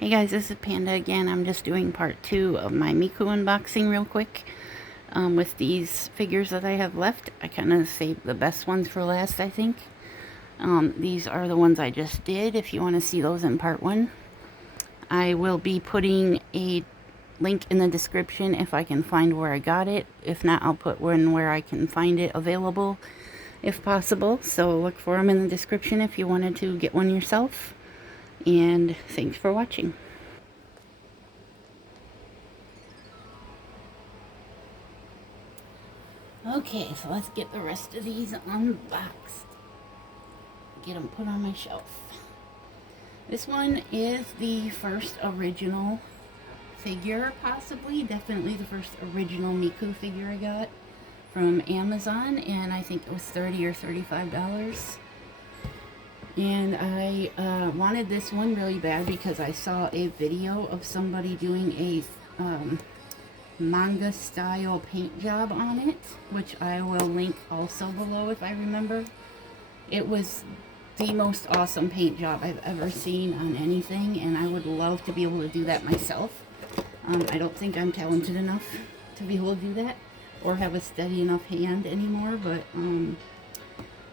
Hey guys, this is Panda again. I'm just doing part 2 of my Miku unboxing real quick. With these figures that I have left, I kind of saved the best ones for last, I think. These are the ones I just did, if you want to see those in part 1. I will be putting a link in the description if I can find where I got it. If not, I'll put one where I can find it available, if possible. So look for them in the description if you wanted to get one yourself. And thanks for watching. Okay, so let's get the rest of these unboxed. Get them put on my shelf. This one is the first original figure, possibly. Definitely the first original Miku figure I got from Amazon, and I think it was $30 or $35. And I wanted this one really bad because I saw a video of somebody doing a manga style paint job on it, which I will link also below if I remember. It was the most awesome paint job I've ever seen on anything, and I would love to be able to do that myself. I don't think I'm talented enough to be able to do that or have a steady enough hand anymore, but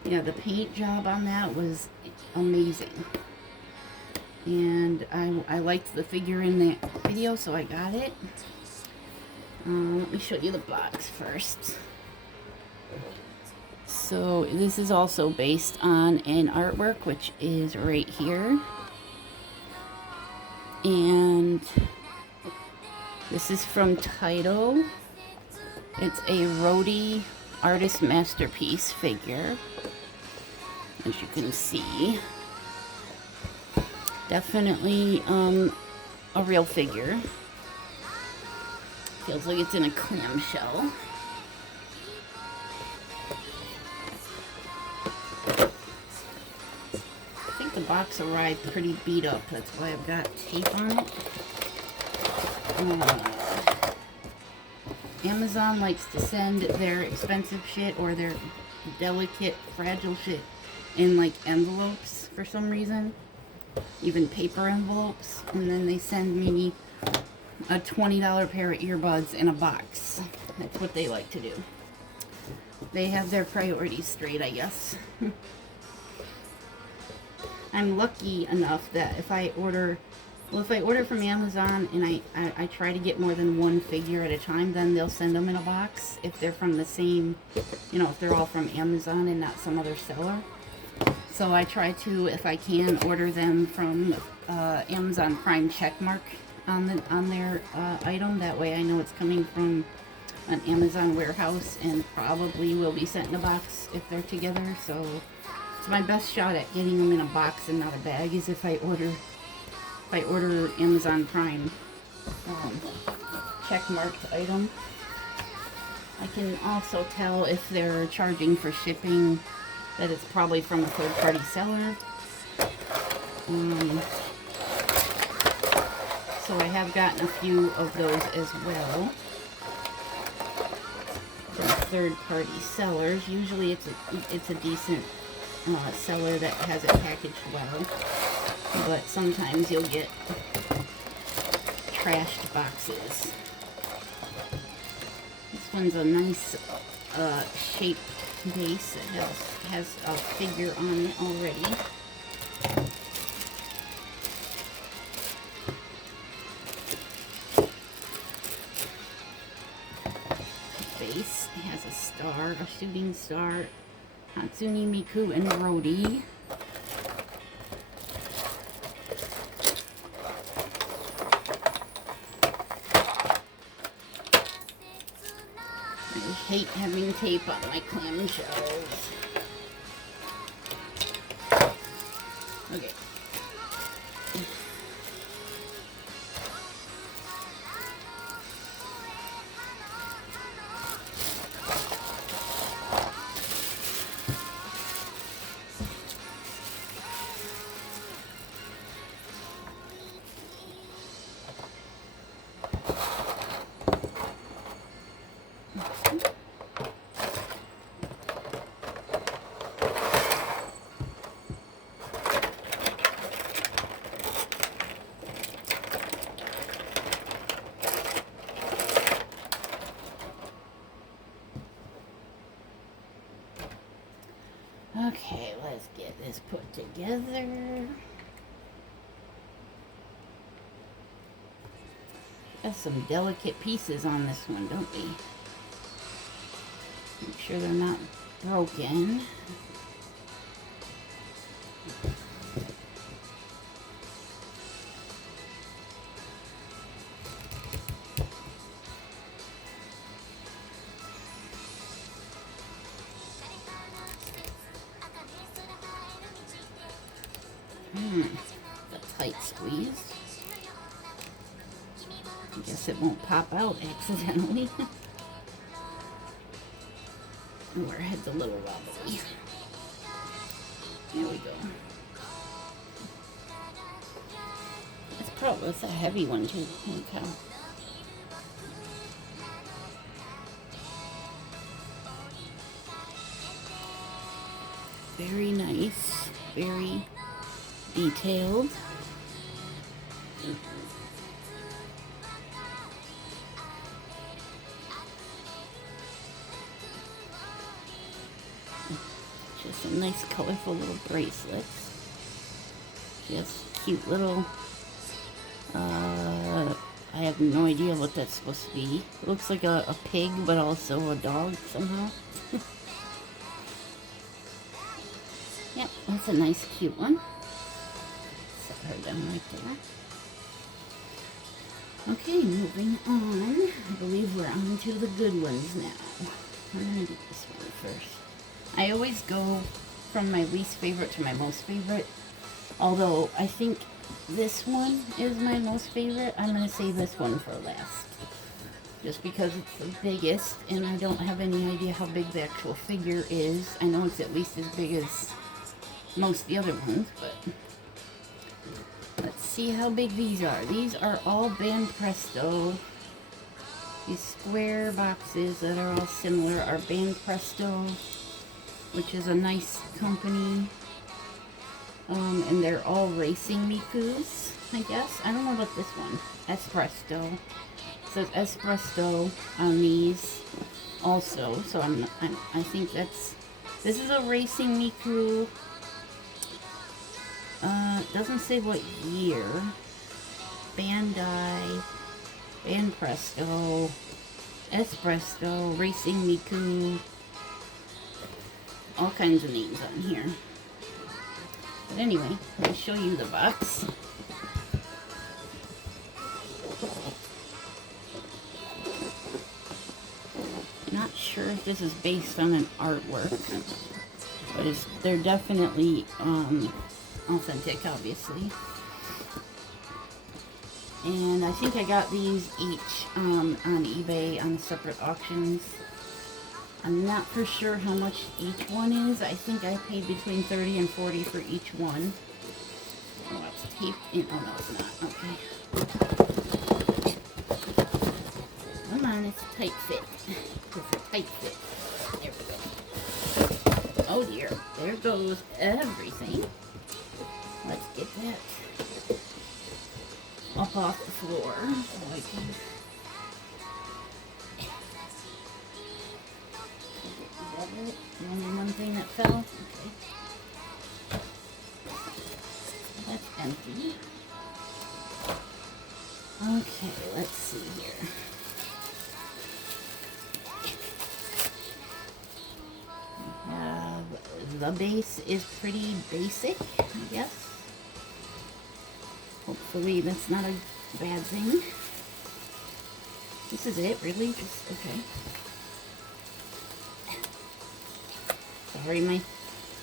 yeah, the paint job on that was amazing. And I liked the figure in that video, so I got it. Let me show you the box first. So this is also based on an artwork, which is right here. And this is from Taito. It's a Rody artist masterpiece figure, as you can see. Definitely a real figure. Feels like it's in a clamshell. I think the box arrived pretty beat up. That's why I've got tape on it. Amazon likes to send their expensive shit or their delicate, fragile shit in like envelopes for some reason. Even paper envelopes. And then they send me a $20 pair of earbuds in a box. That's what they like to do. They have their priorities straight, I guess. I'm lucky enough that if I order from Amazon and I try to get more than one figure at a time, then they'll send them in a box if they're from the same, if they're all from Amazon and not some other seller. So I try to, if I can, order them from Amazon Prime checkmark on their item. That way I know it's coming from an Amazon warehouse and probably will be sent in a box if they're together. So it's my best shot at getting them in a box and not a bag is if I order Amazon Prime checkmarked item. I can also tell if they're charging for shipping that it's probably from a third-party seller. So I have gotten a few of those as well from third-party sellers. Usually it's a decent seller that has it packaged well, but sometimes you'll get trashed boxes. This one's a nice shaped base. It has a figure on it already. Base has a star, a shooting star, Hatsune Miku and Rody. I hate having tape on my clamshells. Okay. together. Got some delicate pieces on this one, don't we? Make sure they're not broken. The tight squeeze. I guess it won't pop out accidentally. Oh, our head's a little wobbly. There we go. It's a heavy one too. Holy cow. Very nice. Very detailed. Just some nice colorful little bracelets. Just cute little, I have no idea what that's supposed to be. It looks like a pig, but also a dog somehow. Yep, that's a nice cute one. Set her down right there. Okay, moving on. I believe we're on to the good ones now. I'm gonna do this one first. I always go from my least favorite to my most favorite. Although I think this one is my most favorite, I'm gonna save this one for last. Just because it's the biggest, and I don't have any idea how big the actual figure is. I know it's at least as big as most of the other ones, but let's see how big these are. These are all Band Presto. These square boxes that are all similar are Band Presto, which is a nice company. And they're all racing Mikus, I guess. I don't know about this one. Espresso. It says Espresso on these also. So I think this is a racing Miku. It doesn't say what year. Bandai, Band Presto, Espresso, Racing Miku. All kinds of names on here. But anyway, let me show you the box. Not sure if this is based on an artwork, but they're definitely authentic, obviously. And I think I got these each on eBay on separate auctions. I'm not for sure how much each one is. I think I paid between 30 and 40 for each one. Oh, it's taped in. Oh, no, it's not. Okay. Come on, it's a tight fit. It's a tight fit. There we go. Oh, dear. There goes everything. Let's get that up off the floor so I can... The only one thing that fell. Okay. That's empty. Okay, let's see here. The base is pretty basic, I guess. Hopefully that's not a bad thing. This is it, really? Just, okay. Sorry, my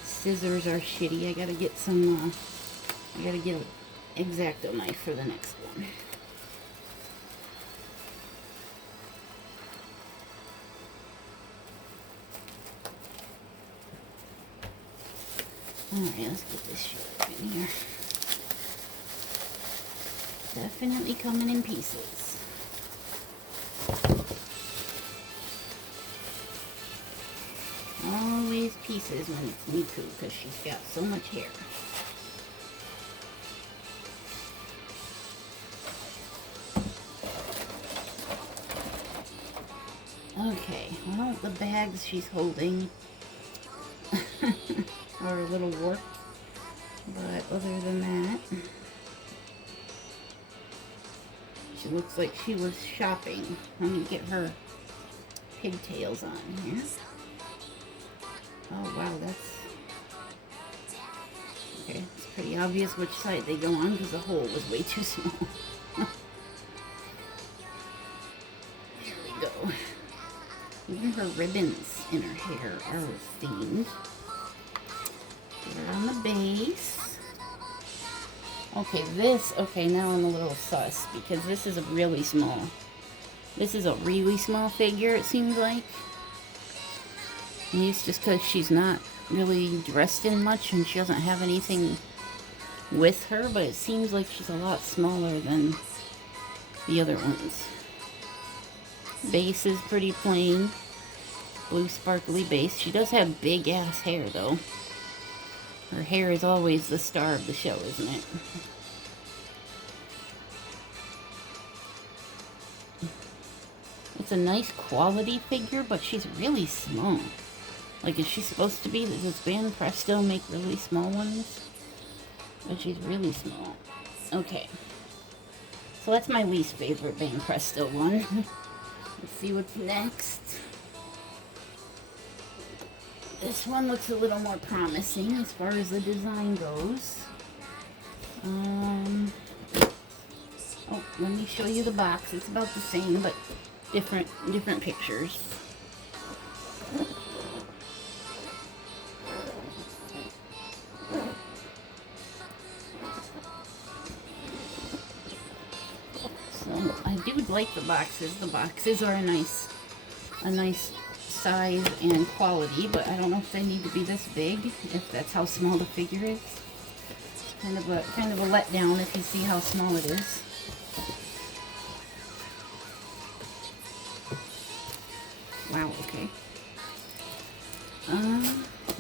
scissors are shitty. I gotta get some, I gotta get an X-Acto knife for the next one. Alright, let's get this shit in here. Definitely coming in pieces. Always pieces when it's Miku, because she's got so much hair. Okay, well, the bags she's holding are a little warped. But other than that, she looks like she was shopping. Let me get her pigtails on here. Oh wow, that's... Okay, it's pretty obvious which side they go on because the hole was way too small. There we go. Even her ribbons in her hair are themed. Get her on the base. Okay, now I'm a little sus because this is a really small figure, it seems like. And it's just because she's not really dressed in much and she doesn't have anything with her, but it seems like she's a lot smaller than the other ones. Base is pretty plain. Blue sparkly base. She does have big ass hair though. Her hair is always the star of the show, isn't it? It's a nice quality figure, but she's really small. Like, is she supposed to be? Does Band Presto make really small ones? But she's really small. Okay. So that's my least favorite Band Presto one. Let's see what's next. This one looks a little more promising as far as the design goes. Oh, let me show you the box. It's about the same, but different pictures. So I do like the boxes. The boxes are a nice size and quality, but I don't know if they need to be this big, if that's how small the figure is. It's kind of a letdown if you see how small it is. Wow, okay.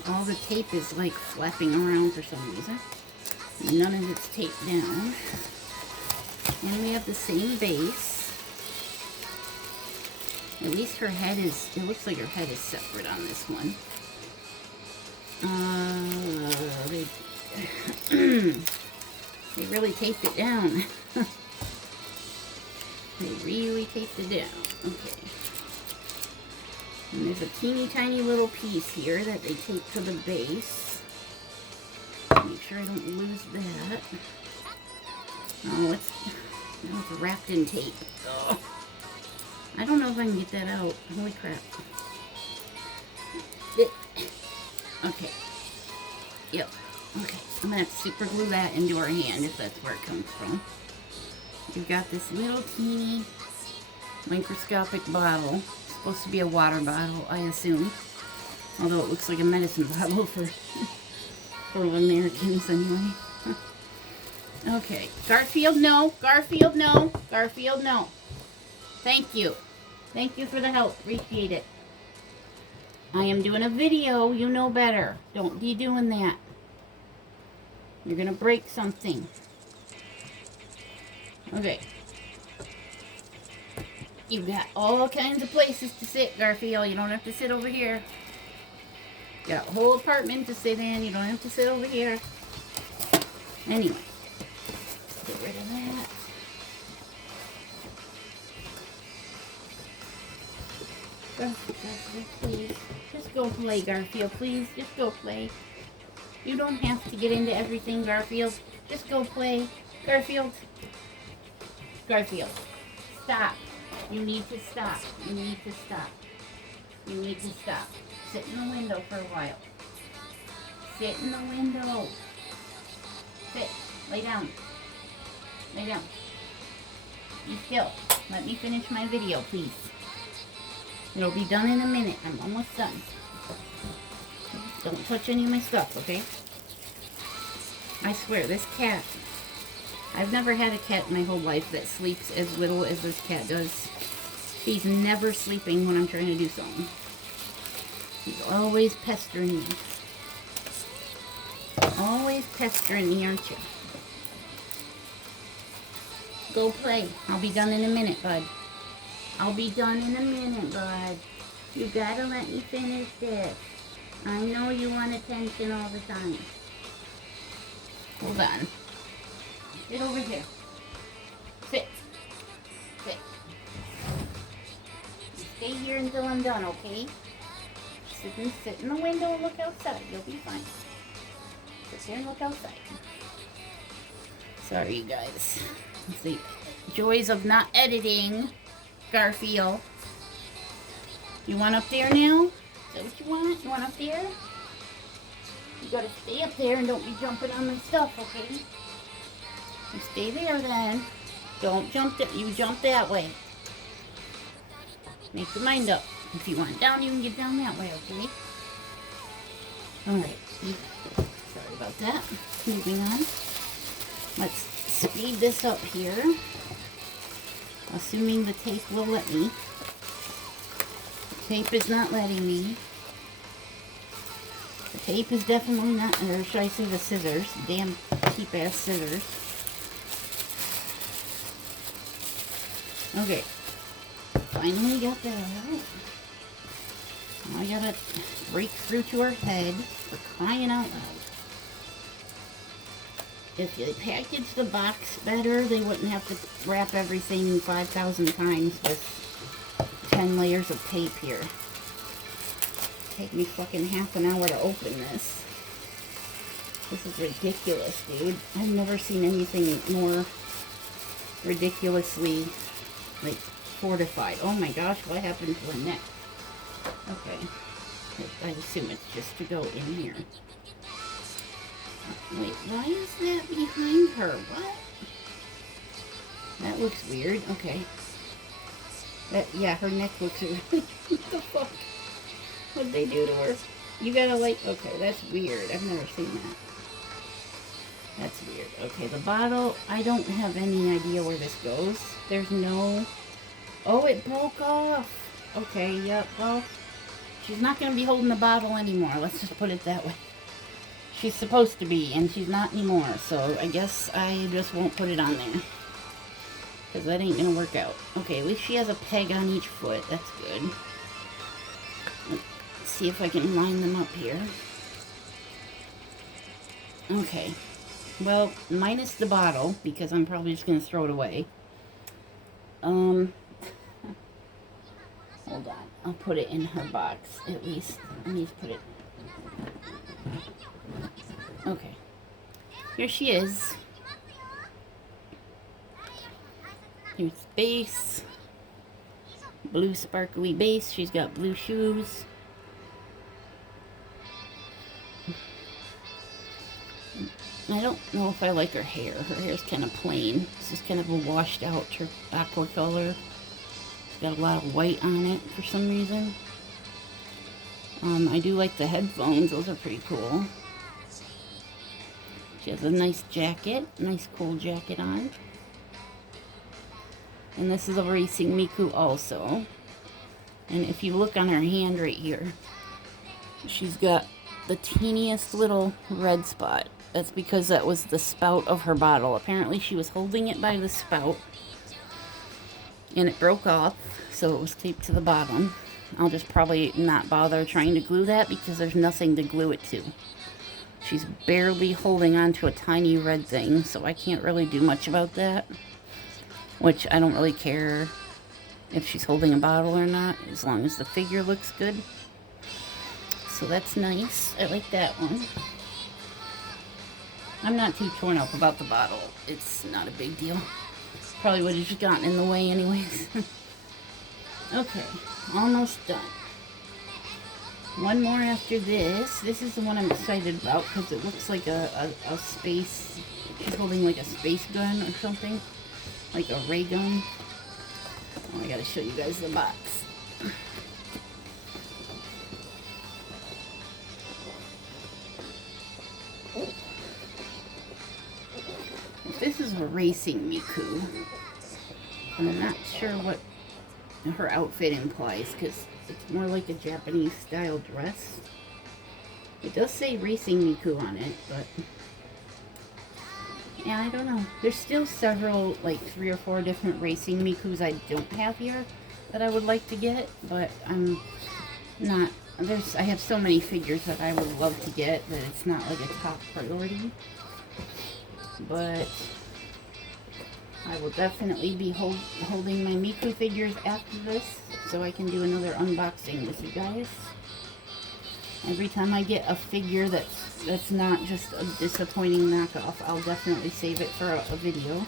All the tape is like flapping around for some reason. None of it's taped down. And we have the same base. At least her head is, it looks like her head is separate on this one. They really taped it down. They really taped it down. Okay. And there's a teeny tiny little piece here that they tape to the base. Make sure I don't lose that. Oh, it's wrapped in tape. Oh. I don't know if I can get that out. Holy crap. Okay. Yep. Okay. I'm going to have to super glue that into our hand if that's where it comes from. We've got this little teeny microscopic bottle. It's supposed to be a water bottle, I assume. Although it looks like a medicine bottle for Americans anyway. Okay. Garfield, no. Garfield, no. Garfield, no. Thank you. Thank you for the help. Appreciate it. I am doing a video. You know better. Don't be doing that. You're going to break something. Okay. You've got all kinds of places to sit, Garfield. You don't have to sit over here. You got a whole apartment to sit in. You don't have to sit over here. Anyway. Get rid of that. Garfield, please. Just go play, Garfield. Please, just go play. You don't have to get into everything, Garfield. Just go play. Garfield. Garfield. Stop. You need to stop. You need to stop. You need to stop. Sit in the window for a while. Sit in the window. Sit. Lay down. Lay down. Be still. Let me finish my video, please. It'll be done in a minute. I'm almost done. Don't touch any of my stuff, okay? I swear, this cat... I've never had a cat my whole life that sleeps as little as this cat does. He's never sleeping when I'm trying to do something. He's always pestering me. Always pestering me, aren't you? Go play. I'll be done in a minute, bud. I'll be done in a minute, bud. You gotta let me finish this. I know you want attention all the time. Hold on. Get over here. Sit. Sit. Stay here until I'm done, okay? Sit in the window and look outside. You'll be fine. Sit here and look outside. Sorry, you guys. It's the joys of not editing, Garfield. You want up there now? Is that what you want? You want up there? You gotta stay up there and don't be jumping on my stuff, okay? You stay there then. Don't jump there. You jump that way. Make your mind up. If you want down, you can get down that way, okay? Alright. Sorry about that. Moving on. Let's speed this up here. Assuming the tape will let me. The tape is not letting me. The tape is definitely not, or should I say the scissors? Damn cheap ass scissors. Okay. Finally got that out. Now I gotta break through to her head for crying out loud. If they packaged the box better, they wouldn't have to wrap everything 5,000 times with 10 layers of tape here. Take me fucking half an hour to open this. This is ridiculous, dude. I've never seen anything more ridiculously, like, fortified. Oh my gosh, what happened to her neck? Okay. I assume it's just to go in here. Wait, why is that behind her? What? That looks weird. Okay. Yeah, her neck looks weird. What the fuck? What'd they do to her? You gotta like, okay, that's weird. I've never seen that. That's weird. Okay, the bottle, I don't have any idea where this goes. There's no... Oh, it broke off. Okay, yep, well, she's not gonna be holding the bottle anymore. Let's just put it that way. She's supposed to be, and she's not anymore, so I guess I just won't put it on there. Because that ain't gonna work out. Okay, at least she has a peg on each foot. That's good. Let's see if I can line them up here. Okay. Well, minus the bottle, because I'm probably just gonna throw it away. Hold on. I'll put it in her box, at least. Let me just put it... Okay. Here she is. Here's base. Blue sparkly base. She's got blue shoes. I don't know if I like her hair. Her hair's kind of plain. This is kind of a washed out aqua color. It's got a lot of white on it for some reason. I do like the headphones. Those are pretty cool. She has a nice jacket. Nice cool jacket on. And this is a racing Miku also. And if you look on her hand right here, she's got the teeniest little red spot. That's because that was the spout of her bottle. Apparently she was holding it by the spout. And it broke off, so it was taped to the bottom. I'll just probably not bother trying to glue that because there's nothing to glue it to. She's barely holding on to a tiny red thing, so I can't really do much about that. Which I don't really care if she's holding a bottle or not, as long as the figure looks good. So that's nice. I like that one. I'm not too torn up about the bottle. It's not a big deal. Probably would have just gotten in the way anyways. Okay, almost done. One more after this. This is the one I'm excited about because it looks like a space... She's holding like a space gun or something. Like a ray gun. Oh, I gotta show you guys the box. This is a racing Miku. And I'm not sure what her outfit implies because it's more like a Japanese style dress. It does say racing Miku on it, but yeah, I don't know. There's still several, like 3 or 4 different racing Mikus I don't have here that I would like to get, but I'm not, I have so many figures that I would love to get that it's not like a top priority. but I will definitely be holding my Miku figures after this, so I can do another unboxing with you guys. Every time I get a figure that's not just a disappointing knockoff, I'll definitely save it for a video.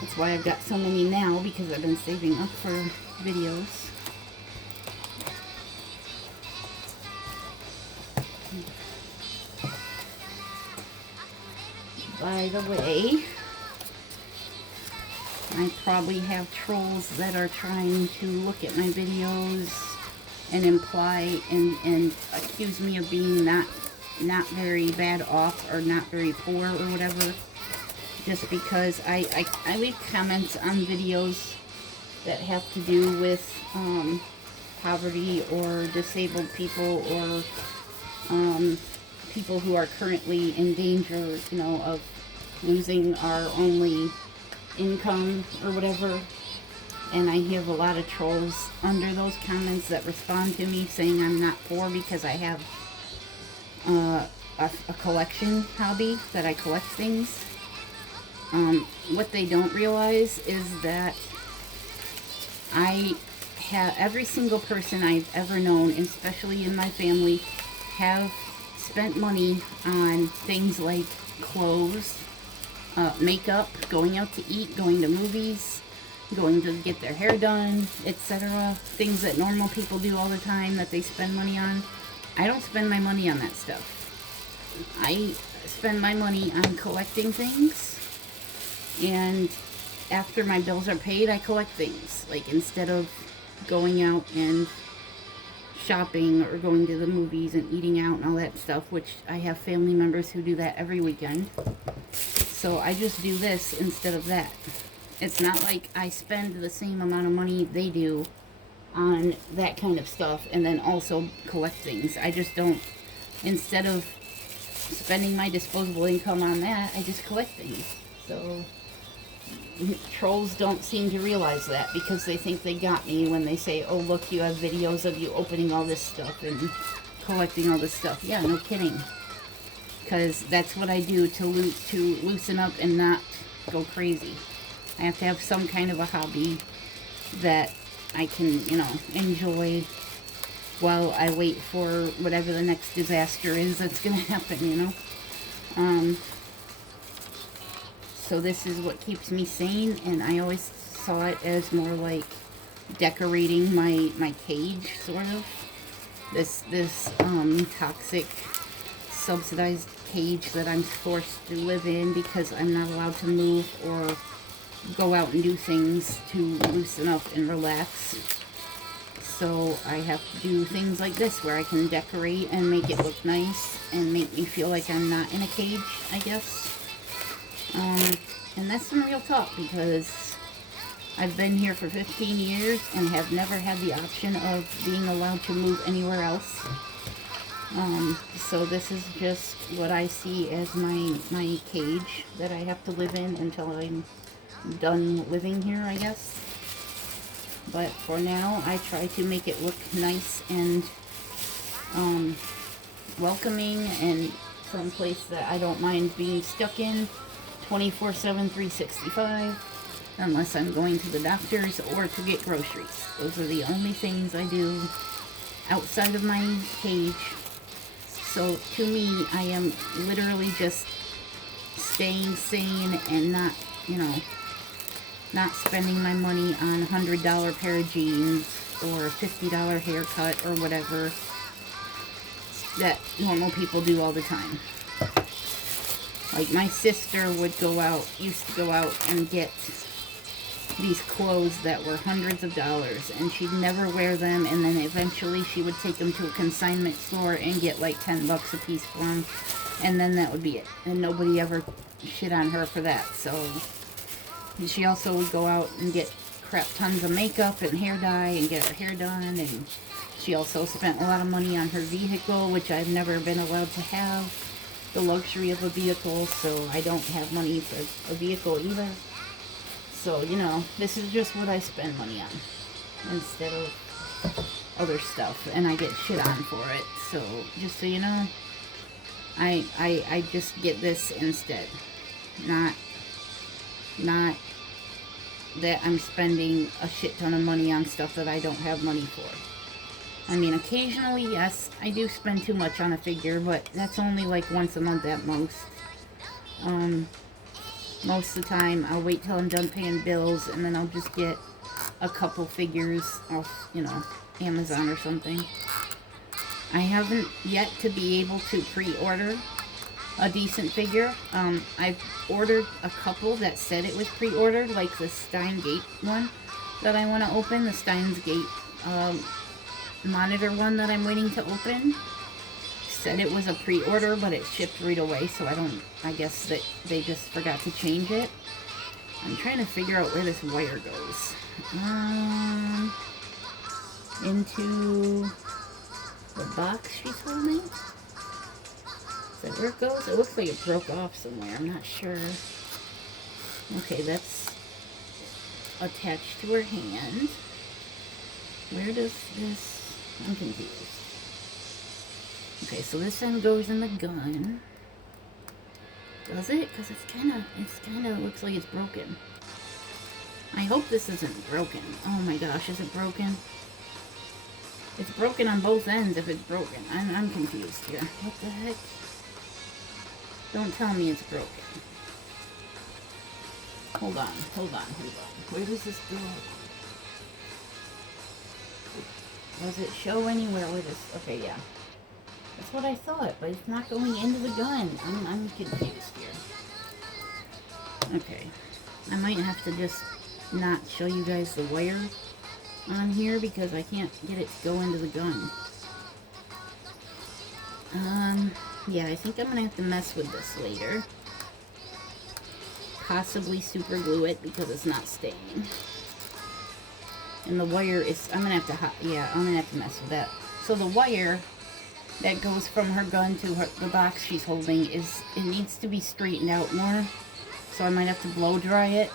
That's why I've got so many now, because I've been saving up for videos. By the way, I probably have trolls that are trying to look at my videos and imply and accuse me of being not very bad off or not very poor or whatever, just because I leave comments on videos that have to do with poverty or disabled people or people who are currently in danger, you know, of losing our only income or whatever. And I have a lot of trolls under those comments that respond to me saying I'm not poor because I have a collection hobby, that I collect things. What they don't realize is that I have, every single person I've ever known, especially in my family, have spent money on things like clothes, makeup, going out to eat, going to movies, going to get their hair done, etc. Things that normal people do all the time that they spend money on. I don't spend my money on that stuff. I spend my money on collecting things, and after my bills are paid, I collect things. Like, instead of going out and shopping or going to the movies and eating out and all that stuff, which I have family members who do that every weekend. So I just do this instead of that. It's not like I spend the same amount of money they do on that kind of stuff and then also collect things. I just don't, instead of spending my disposable income on that, I just collect things. So trolls don't seem to realize that, because they think they got me when they say, oh look, you have videos of you opening all this stuff and collecting all this stuff. Yeah, no kidding. Because that's what I do to loosen up and not go crazy. I have to have some kind of a hobby that I can, you know, enjoy while I wait for whatever the next disaster is that's going to happen, you know. So this is what keeps me sane, and I always saw it as more like decorating my cage, sort of. This toxic, subsidized cage that I'm forced to live in because I'm not allowed to move or go out and do things to loosen up and relax. So I have to do things like this where I can decorate and make it look nice and make me feel like I'm not in a cage, I guess. And that's some real talk, because I've been here for 15 years and have never had the option of being allowed to move anywhere else. So this is just what I see as my cage that I have to live in until I'm done living here, I guess. But for now, I try to make it look nice and welcoming, and someplace that I don't mind being stuck in 24/7, 365, unless I'm going to the doctor's or to get groceries. Those are the only things I do outside of my cage. So to me, I am literally just staying sane and not, you know, not spending my money on a $100 pair of jeans or a $50 haircut or whatever that normal people do all the time. Like, my sister used to go out and get these clothes that were hundreds of dollars, and she'd never wear them, and then eventually she would take them to a consignment store and get like 10 bucks a piece for them, and then that would be it. And nobody ever shit on her for that. So she also would go out and get crap tons of makeup and hair dye and get her hair done, and she also spent a lot of money on her vehicle, which I've never been allowed to have the luxury of a vehicle, so I don't have money for a vehicle either. So, you know, this is just what I spend money on instead of other stuff, and I get shit on for it. So just so you know, I just get this instead. not that I'm spending a shit ton of money on stuff that I don't have money for. I mean, occasionally, yes, I do spend too much on a figure, but that's only like once a month at most. Most of the time, I'll wait till I'm done paying bills, and then I'll just get a couple figures off, you know, Amazon or something. I haven't yet to be able to pre-order a decent figure. I've ordered a couple that said it was pre-ordered, like the Steins Gate one that I want to open, the Steins Gate monitor one that I'm waiting to open. Said it was a pre-order, but it shipped right away, so I guess that they just forgot to change it. I'm trying to figure out where this wire goes. Into the box she's holding? Is that where it goes? It looks like it broke off somewhere. I'm not sure. Okay, that's attached to her hand. Where does this... I'm confused. Okay, so this end goes in the gun. Does it? Because it's kind of looks like it's broken. I hope this isn't broken. Oh my gosh, is it broken? It's broken on both ends if it's broken. I'm confused here. What the heck? Don't tell me it's broken. Hold on. Where does this go? Does it show anywhere where this... Okay, yeah. That's what I thought, but it's not going into the gun. I'm confused here. Okay. I might have to just not show you guys the wire on here because I can't get it to go into the gun. Yeah, I think I'm gonna have to mess with this later. Possibly super glue it because it's not staying. And the wire is, I'm gonna have to mess with that. So the wire that goes from her gun to the box she's holding it needs to be straightened out more. So I might have to blow dry it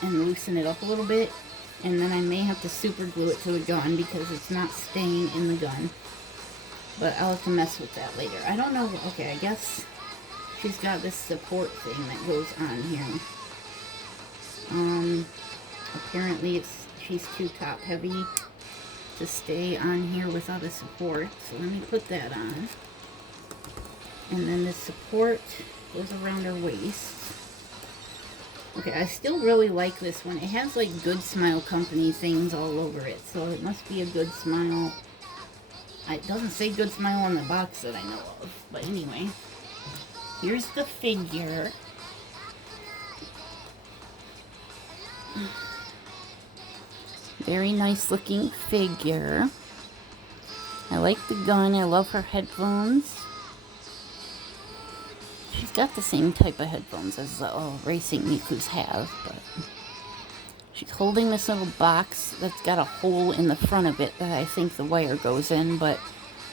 and loosen it up a little bit. And then I may have to super glue it to the gun because it's not staying in the gun. But I'll have to mess with that later. I don't know. Okay, I guess she's got this support thing that goes on here. Apparently she's too top heavy to stay on here without a support. So let me put that on. And then the support goes around her waist. Okay, I still really like this one. It has like Good Smile Company things all over it. So it must be a Good Smile. It doesn't say Good Smile on the box that I know of. But anyway, here's the figure. Very nice looking figure. I like the gun. I love her headphones. She's got the same type of headphones as the racing Mikus have, but she's holding this little box that's got a hole in the front of it that I think the wire goes in, but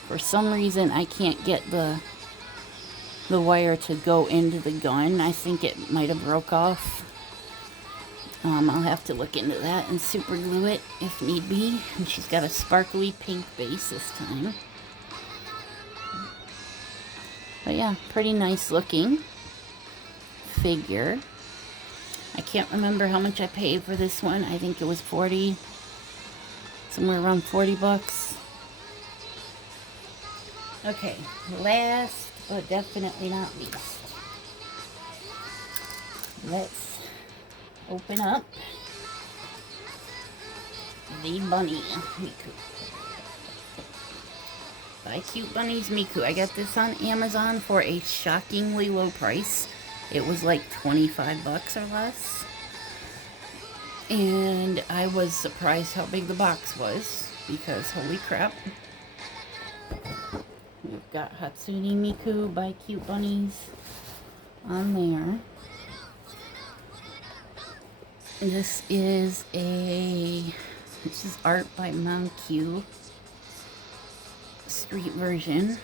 for some reason I can't get the wire to go into the gun. I think it might have broke off. I'll have to look into that and super glue it if need be. And she's got a sparkly pink base this time. But yeah, pretty nice looking figure. I can't remember how much I paid for this one. I think it was 40, somewhere around 40 bucks. Okay, last but definitely not least, let's open up the bunny Miku. By Cute Bunnies Miku. I got this on Amazon for a shockingly low price. It was like 25 bucks or less. And I was surprised how big the box was because holy crap. We've got Hatsune Miku by Cute Bunnies on there. This is art by Miku. Street version.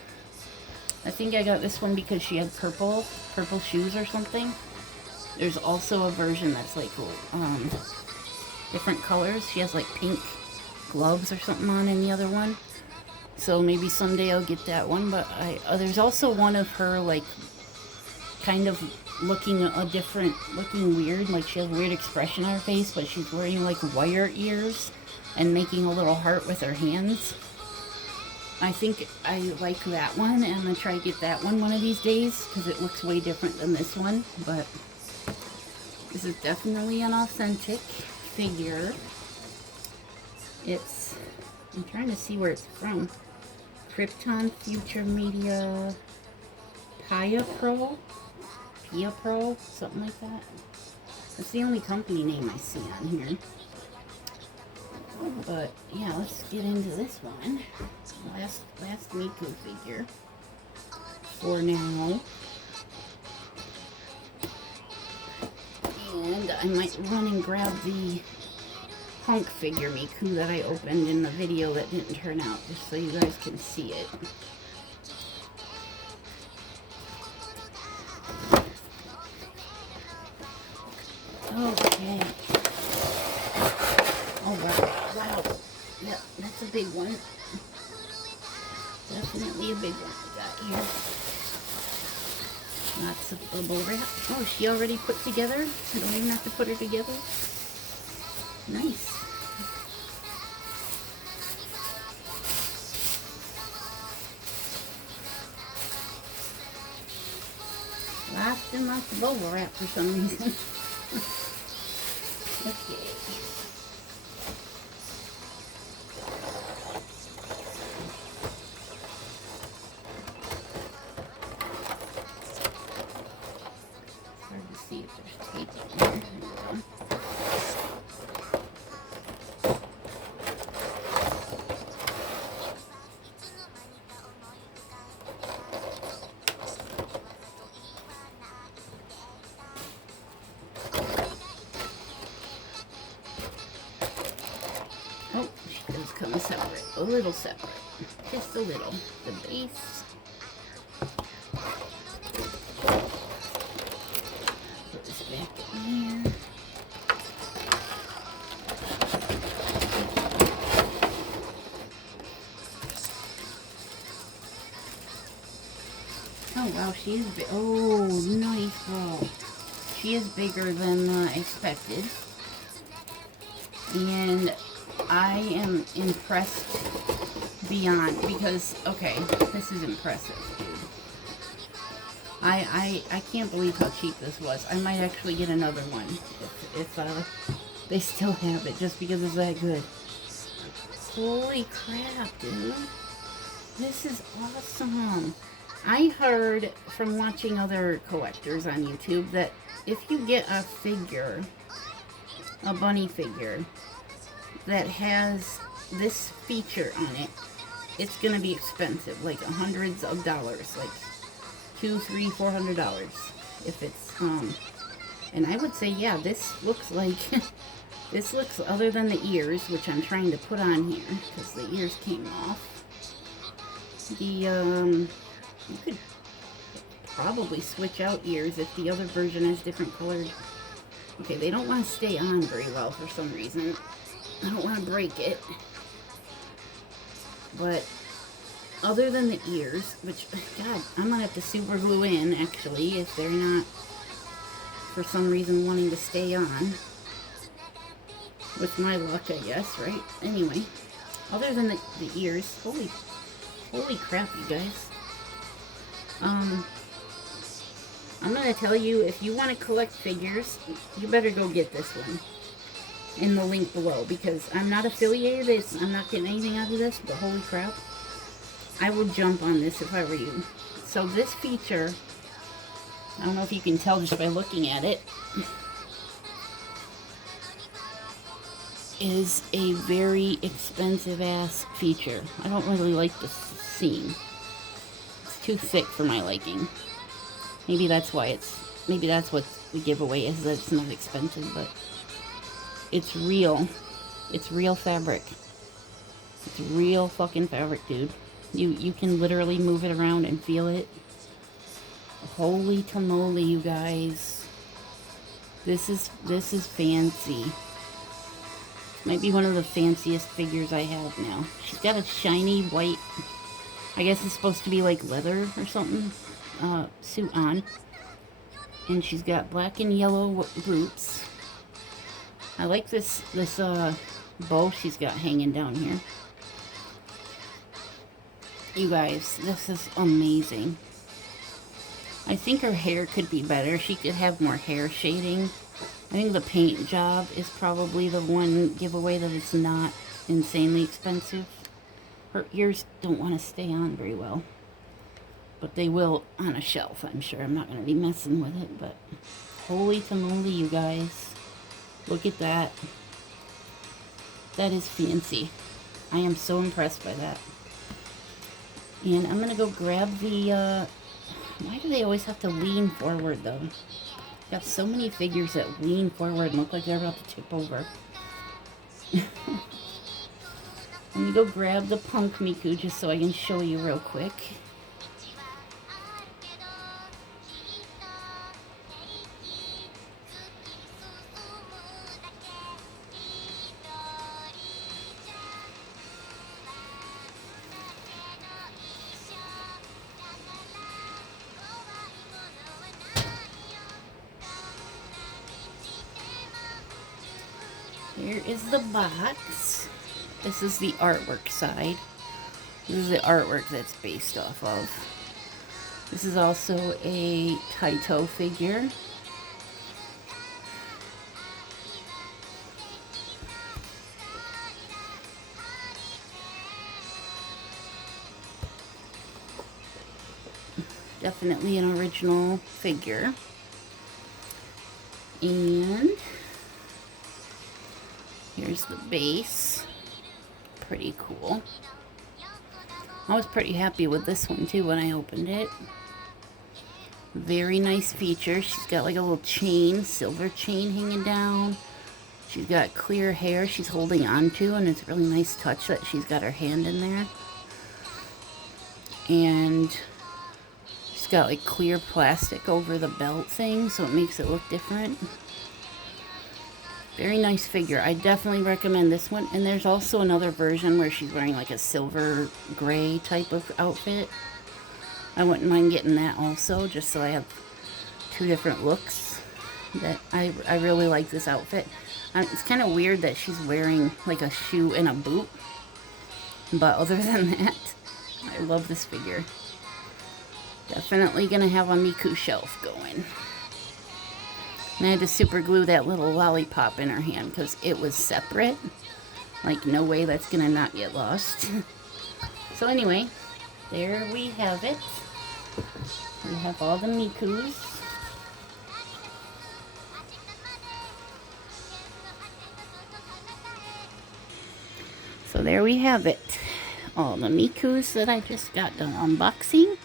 I think I got this one because she had purple shoes or something. There's also a version that's like different colors. She has like pink gloves or something on in the other one. So maybe someday I'll get that one. But there's also one of her like kind of looking looking weird, like she has a weird expression on her face, but she's wearing like wire ears and making a little heart with her hands. I think I like that one, and I'm going to try to get that one of these days, because it looks way different than this one, but this is definitely an authentic figure. It's, I'm trying to see where it's from. Krypton Future Media, Pia Pro, something like that. That's the only company name I see on here. But yeah, let's get into this one. Last Miku figure for now. And I might run and grab the Punk figure Miku that I opened in the video that didn't turn out, just so you guys can see it. Okay. Oh wow. Yeah, that's a big one. Definitely a big one we got here. Lots of bubble wrap. Oh, she already put together? I don't even have to put her together. Nice. Lots and lots of bubble wrap for some reason. Okay. Hard to see if there's tape in there. There we go. Oh, she does come separate. A little separate. Just a little. The base. Put this back in here. Oh wow, she's big. Oh, nice girl. She is bigger than expected. And I am impressed beyond, because, okay, this is impressive, dude. I can't believe how cheap this was. I might actually get another one if they still have it, just because it's that good. Holy crap, dude. This is awesome. I heard from watching other collectors on YouTube that if you get a figure, a bunny figure, that has this feature on it, it's gonna be expensive, like hundreds of dollars, like $200, $300, $400 if it's and I would say, yeah, this looks like this looks, other than the ears, which I'm trying to put on here because the ears came off, the you could probably switch out ears if the other version has different colored. Okay, they don't want to stay on very well for some reason. I don't want to break it. But other than the ears, which, God, I'm going to have to super glue in, actually, if they're not, for some reason, wanting to stay on. With my luck, I guess, right? Anyway, other than the ears, holy crap, you guys. I'm going to tell you, if you want to collect figures, you better go get this one in the link below, because I'm not affiliated. I'm not getting anything out of this, but holy crap, I would jump on this if I were you. So this feature, I don't know if you can tell just by looking at it, is a very expensive ass feature. I don't really like this seam. It's too thick for my liking. Maybe that's why maybe that's what the giveaway is, that it's not expensive, but it's real. It's real fabric. It's real fucking fabric, dude. You can literally move it around and feel it. Holy tamale, you guys. This is fancy. Might be one of the fanciest figures I have now. She's got a shiny white, I guess it's supposed to be like leather or something, suit on. And she's got black and yellow boots. I like this bow she's got hanging down here. You guys, this is amazing. I think her hair could be better. She could have more hair shading. I think the paint job is probably the one giveaway that it's not insanely expensive. Her ears don't want to stay on very well. But they will on a shelf, I'm sure. I'm not going to be messing with it, but holy tamale, you guys. Look at that. That is fancy. I am so impressed by that. And I'm going to go grab the, why do they always have to lean forward, though? Got so many figures that lean forward and look like they're about to tip over. Let me go grab the punk Miku just so I can show you real quick. Here is the box. This is the artwork side. This is the artwork that's based off of. This is also a Taito figure. Definitely an original figure. And here's the base. Pretty cool. I was pretty happy with this one too when I opened it. Very nice feature. She's got like a little chain, silver chain hanging down. She's got clear hair she's holding on to, and it's a really nice touch that she's got her hand in there. And she's got like clear plastic over the belt thing, so it makes it look different. Very nice figure. I definitely recommend this one. And there's also another version where she's wearing like a silver gray type of outfit. I wouldn't mind getting that also, just so I have two different looks. That I really like this outfit. It's kind of weird that she's wearing like a shoe and a boot. But other than that, I love this figure. Definitely going to have a Miku shelf going. And I had to super glue that little lollipop in her hand because it was separate. Like, no way that's going to not get lost. So anyway, there we have it. We have all the Mikus. So there we have it. All the Mikus that I just got done unboxing.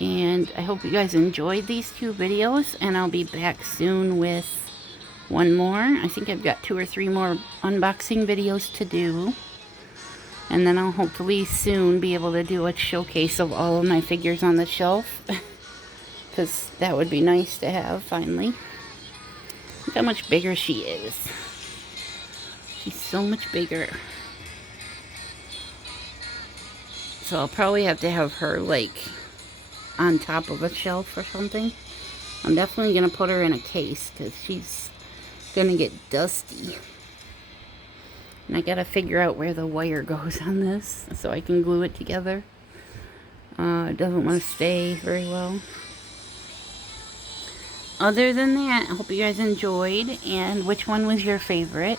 And I hope you guys enjoyed these two videos, and I'll be back soon with one more. I think I've got 2 or 3 more unboxing videos to do. And then I'll hopefully soon be able to do a showcase of all of my figures on the shelf. Because that would be nice to have, finally. Look how much bigger she is. She's so much bigger. So I'll probably have to have her, like, on top of a shelf or something. I'm definitely going to put her in a case because she's going to get dusty. And I got to figure out where the wire goes on this so I can glue it together. It doesn't want to stay very well. Other than that, I hope you guys enjoyed. And which one was your favorite?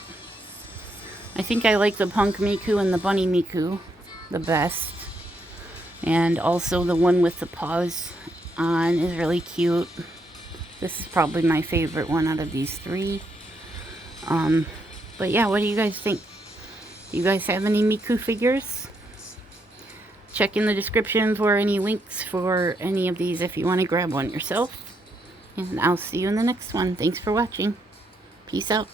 I think I like the Punk Miku and the Bunny Miku the best. And also the one with the paws on is really cute. This is probably my favorite one out of these 3. But yeah, what do you guys think? Do you guys have any Miku figures? Check in the description for any links for any of these if you want to grab one yourself. And I'll see you in the next one. Thanks for watching. Peace out.